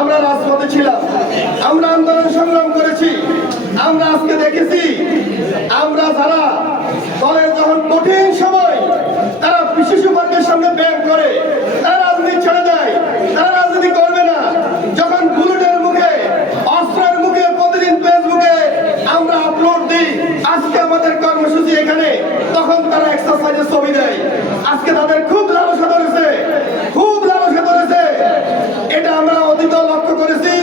আমরা রাজপথে ছিলাম। আমরা আন্দোলন সংগ্রাম করেছি। আমরা আজকে দেখেছি, আমরা যারা দলের যখন কঠিন সময় তারা শিশু পার্কের সামনে ব্যায়াম করে, তারা রাজনীতি ছেড়ে দেয়, তারা রাজনীতি করবে না। যখন বুলেটের মুখে, অস্ত্রের মুখে, প্রতিদিন ফেসবুকে আমরা আপলোড দিই, আজকে আমাদের কর্মসূচি এখানে, তখন তারা এক্সারসাইজের ছবি দেয়। আজকে তাদের খুব লালসা ধরেছে খুব লালসা ধরেছে এটা আমরা অতীত লক্ষ্য করেছি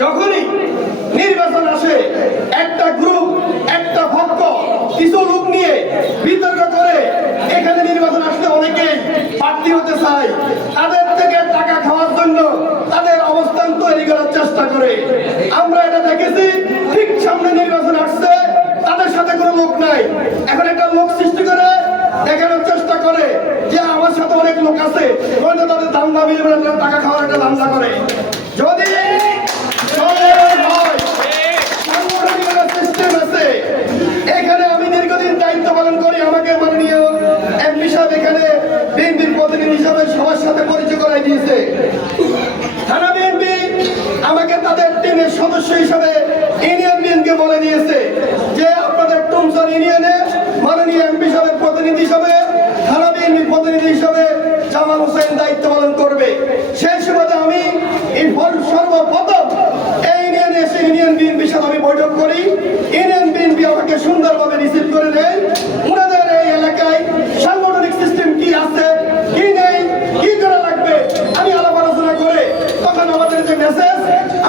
যখনই নির্বাচন আসে একটা গ্রুপ একটা পক্ষ কিছু লোক নিয়ে বিতর্ক করে এখানে নির্বাচন আসতে অনেকেই প্রার্থী হতে চায় তাদের থেকে টাকা খাওয়ার জন্য তাদের অবস্থান তৈরি করার চেষ্টা করে এটা দেখেছি, ঠিক সামনে নির্বাচন আসছে, তাদের সাথে কোনো লোক নাই এখন একটা লোক সৃষ্টি করে, দেখানোর চেষ্টা করে যে আমার সাথে অনেক লোক আছে, হয়তো তাদের দান্দা মিলবে টাকা খাওয়ার একটা দান্দা করে যদি। এখানে আমি দীর্ঘদিন দায়িত্ব পালন করি, আমাকে মাননীয় এমপি সাহেব এখানে বিএনপির প্রতিনিধি হিসাবে সবার সাথে পরিচয় করাই দিয়েছে থানা বিএনপি আমাকে তাদের টিমের সদস্য হিসাবে ইউনিয়ন বিএনকে বলে দিয়েছে যে আপনাদের টুমসন ইউনিয়নে মাননীয় এমপি সাহেবের প্রতিনিধি হিসাবে, থানা বিএনপির প্রতিনিধি হিসাবে জামাল হোসেন দায়িত্ব পালন করবে। সেই সুবাদে আমি সর্বপ্রথম এই ইউনিয়নে এসে ইউনিয়ন বিএনপির সাথে আমি বৈঠক করি। ইউনিয়ন বিএনপি আমাকে সুন্দরভাবে রিসিভ করে নেয় ওনাদের এই এলাকায় সাংগঠনিক সিস্টেম কি আছে কি নেই কি করা লাগবে আমি আলাপ আলোচনা করে তখন আমাদের যে মেসেজ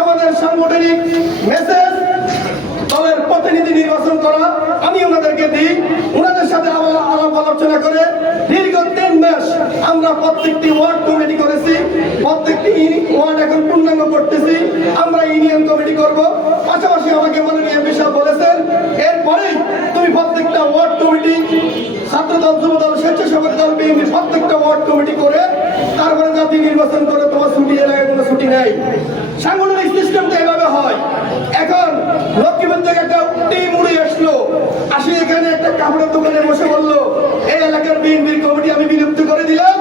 আমাদের সাংগঠনিক মেসেজ দলের প্রতিনিধি নির্বাচন করা, আমি ওনাদেরকে দিই। ওনাদের সাথে আলা- আলাপ আলোচনা করে দীর্ঘ তিন মাস আমরা প্রত্যেকটি ওয়ার্ড কমিটি করেছি, প্রত্যেকটি ওয়ার্ড এখন পূর্ণাঙ্গ করতেছি, আমরা ইউনিয়ন কমিটি করব। পাশাপাশি আমাকে মাননীয় সাহেব বলেছেন, এরপরেই তুমি প্রত্যেকটা ওয়ার্ড কমিটি ছাত্র দল যুব দল স্বেচ্ছাসেবক দল, বিএনপি, প্রত্যেকটা ওয়ার্ড কমিটি করে তারপরে জাতি নির্বাচন করে তোমার ছুটি এলাকায় কোনো ছুটি নেই সাংগঠনিক সিস্টেমটা এভাবে হয় এখন লক্ষ্মীপুর থেকে একটা টিম উড়ে আসলো আসি এখানে একটা কাপড়ের দোকানে বসে বলল এই এলাকার বিএনপির কমিটি আমি বিলুপ্ত করে দিলাম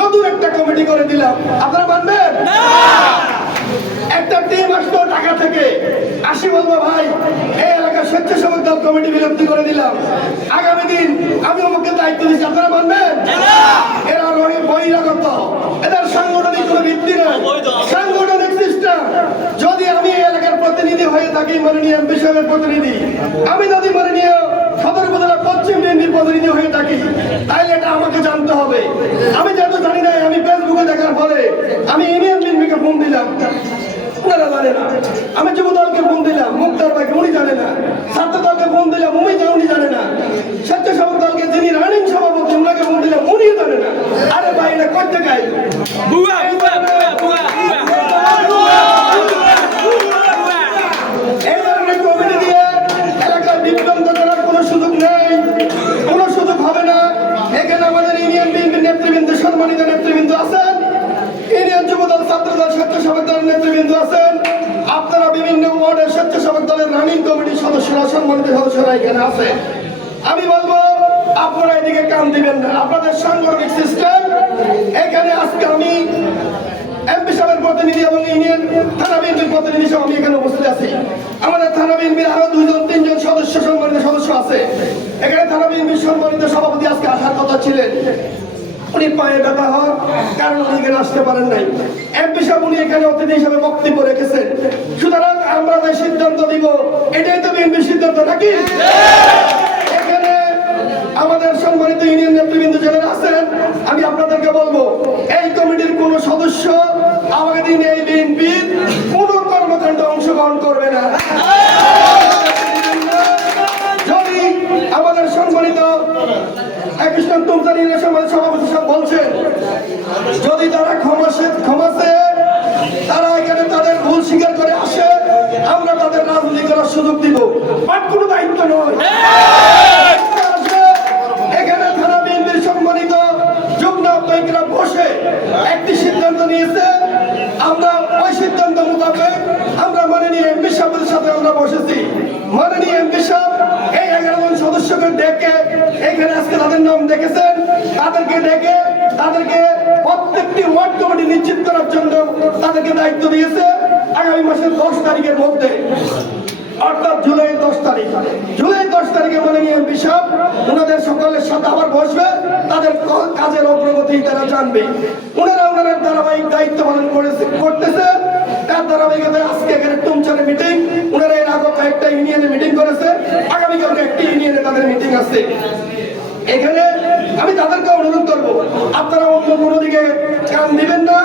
নতুন একটা কমিটি করে দিলাম আপনারা মানবেন একটা টিম আসলো ঢাকা থেকে আসি বলব ভাই এই এলাকার স্বেচ্ছাসেবক দল কমিটি বিলুপ্তি করে দিলাম। আগামী দিন আমি আমাকে দায়িত্ব দিচ্ছি আপনারা মানবেন? এরা রয়ে বহিরাগত। এদের সাংগঠনিক কোনো ভিত্তি সাংগঠনিক সিস্টেম। যদি আমি এলাকার প্রতিনিধি হয়ে থাকি মাননীয় এমপি সাহেবের প্রতিনিধি আমি যদি মাননীয় সদর উপজেলা পশ্চিম বিএনপির প্রতিনিধি হয়ে থাকি তাইলে এটা আমাকে জানতে হবে। আমি যেহেতু জানি না আমি ফেসবুকে দেখার পরে আমি ইউনিয়ন বিএনপিকে ফোন দিলাম। ওনারা জানে না। আমি যুব দলকে ফোন দিলাম মুক্তার ভাইকে উনি জানে না ছাত্র দলকে ফোন দিলাম উনি উনি জানে না। স্বেচ্ছাসেবক দলকে যিনি রানিং সভাপতি ওনাকে ফোন দিলাম উনিও জানে না। আরে ভাই এটা করতে গাই এই ধরনের কমিটি দিয়ে এলাকার বিভ্রান্ত করার কোনো সুযোগ নেই। কোনো সুযোগ হবে না। এখানে আমাদের ইউনিয়ন বিএনপির নেতৃবৃন্দ সম্মানিত নেতৃবৃন্দ আছেন। ইউনিয়ন যুবদল ছাত্রদল স্বেচ্ছাসেবক দলের নেতৃবৃন্দ আছেন। আপনারা বিভিন্ন ওয়ার্ডের স্বেচ্ছাসেবক দলের রানিং কমিটির সদস্যরা সম্মানিত সদস্যরা এখানে আছে। আমি বলব, আপনারা এদিকে কান দিবেন না। আপনাদের সাংগঠনিক সিস্টেম এখানে আজকে আমি এমপি সাহেবের প্রতিনিধি এবং ইউনিয়ন থানা বিএনপির প্রতিনিধি আমি এখানে উপস্থিত আছি। আমাদের থানা বিএনপির আরও দুইজন, তিনজন সদস্য, সম্মানিত সদস্য আছে। এখানে থানা বিএনপির সম্মানিত সভাপতি আজকে আসার কথা ছিলেন। উনি পায়ে ব্যথা হওয়ার কারণ উনি এখানে আসতে পারেন নাই। এমপি সাহেব উনি এখানে অতিথি হিসেবে বক্তব্য রেখেছেন। সুতরাং আমরা যে সিদ্ধান্ত দিব, এটাই তো বিএনপির সিদ্ধান্ত, নাকি? এখানে আমাদের সম্মানিত ইউনিয়ন নেতৃবৃন্দ যারা আছেন, আমি আপনাদেরকে বলব, এই কমিটির কোন সদস্য আমাকে দিন এই বিএনপির কোন কর্মকাণ্ড অংশগ্রহণ করবে না যদি আমাদের সম্মানিত ইউনিয়ন সভাপতি বলছেন, যদি তারা ক্ষমা ক্ষমা তারা এখানে তাদের ভুল স্বীকার করে আসে, আমরা তাদের রাজনীতি করার সুযোগ দিব। আর কোনো দায়িত্ব নয়। এখানে বসে সিদ্ধান্ত নিয়েছে, আমরা সিদ্ধান্ত আমরা সাথে আমরা বসেছি। মাননীয় এমপি সাহেব সদস্যকে ডেকে, এখানে আজকে তাদের নাম দেখেছেন তাদেরকে ডেকে, তাদেরকে প্রত্যেকটি ওয়ার্ড কমিটি নিশ্চিত করার জন্য তাদের আপনাদেরকে দায়িত্ব দিয়েছে আগামী মাসের দশ তারিখের মধ্যে। অর্থাৎ জুলাই দশ তারিখ। জুলাই দশ তারিখে বলে নিয়ে বিশাপ ওনাদের সকলের সাথে আবার বসবে, তাদের কাজের অগ্রগতি তারা জানবে। ওনারা ওনাদের ধারাবাহিক দায়িত্ব পালন করেছে, করতেছে। তার ধারাবাহিকতায় আজকে এখানে টুমচারে মিটিং ওনারা এর আগে কয়েকটা ইউনিয়নে মিটিং করেছে আগামীকালকে একটি তাদের মিটিং আছে। এখানে আমি তাদেরকে অনুরোধ করব, আপনারা অন্য কোনো দিকে কান দিবেন না,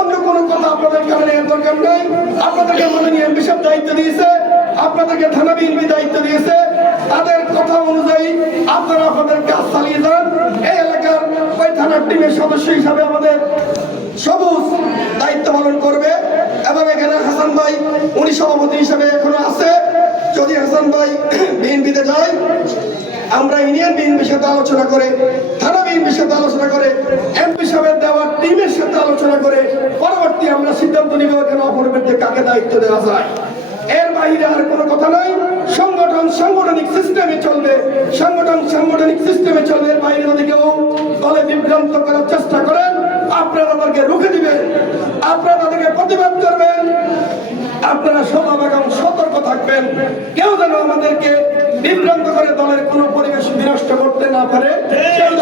অন্য কোনো কথা আপনাদের কানে দরকার নেই। আপনাদেরকে মাননীয় এমপি সাহেব দায়িত্ব দিয়েছে, আপনাদেরকে থানা বিএনপি দায়িত্ব দিয়েছে। তাদের কথা অনুযায়ী আপনারা আপনাদের কাজ চালিয়ে যান। এই এলাকার ওই থানার টিমের সদস্য হিসাবে আমাদের সবুজ দায়িত্ব পালন করবে। এবং এখানে হাসান ভাই, উনি সভাপতি হিসাবে এখনও আছে। যদি হাসান ভাই বিএনপিতে যায়, আমরা ইউনিয়ন বিএনপির সাথে আলোচনা করে, থানা বিএনপির সাথে আলোচনা করে, এমপি সাহেবের দেওয়া টিমের সাথে আলোচনা করে, পরবর্তী আমরা সিদ্ধান্ত নিব এখানে অপরিবর্তে কাকে দায়িত্ব দেওয়া যায়। এর বাইরে আর কোনো কথা নাই। সংগঠন সাংগঠনিক সিস্টেমে চলবে। সংগঠন সাংগঠনিক সিস্টেমে চলবে। এর বাইরে যদি কেউ দলে বিভ্রান্ত করার চেষ্টা করেন, আপনারা তাদেরকে রুখে দিবেন। আপনারা তাদেরকে প্রতিবাদ করবেন। আপনারা এবং সতর্ক থাকবেন। কেউ যেন আমাদেরকে বিভ্রান্ত করে দলের কোনো পরিবেশ বিনষ্ট করতে না পারে। সেই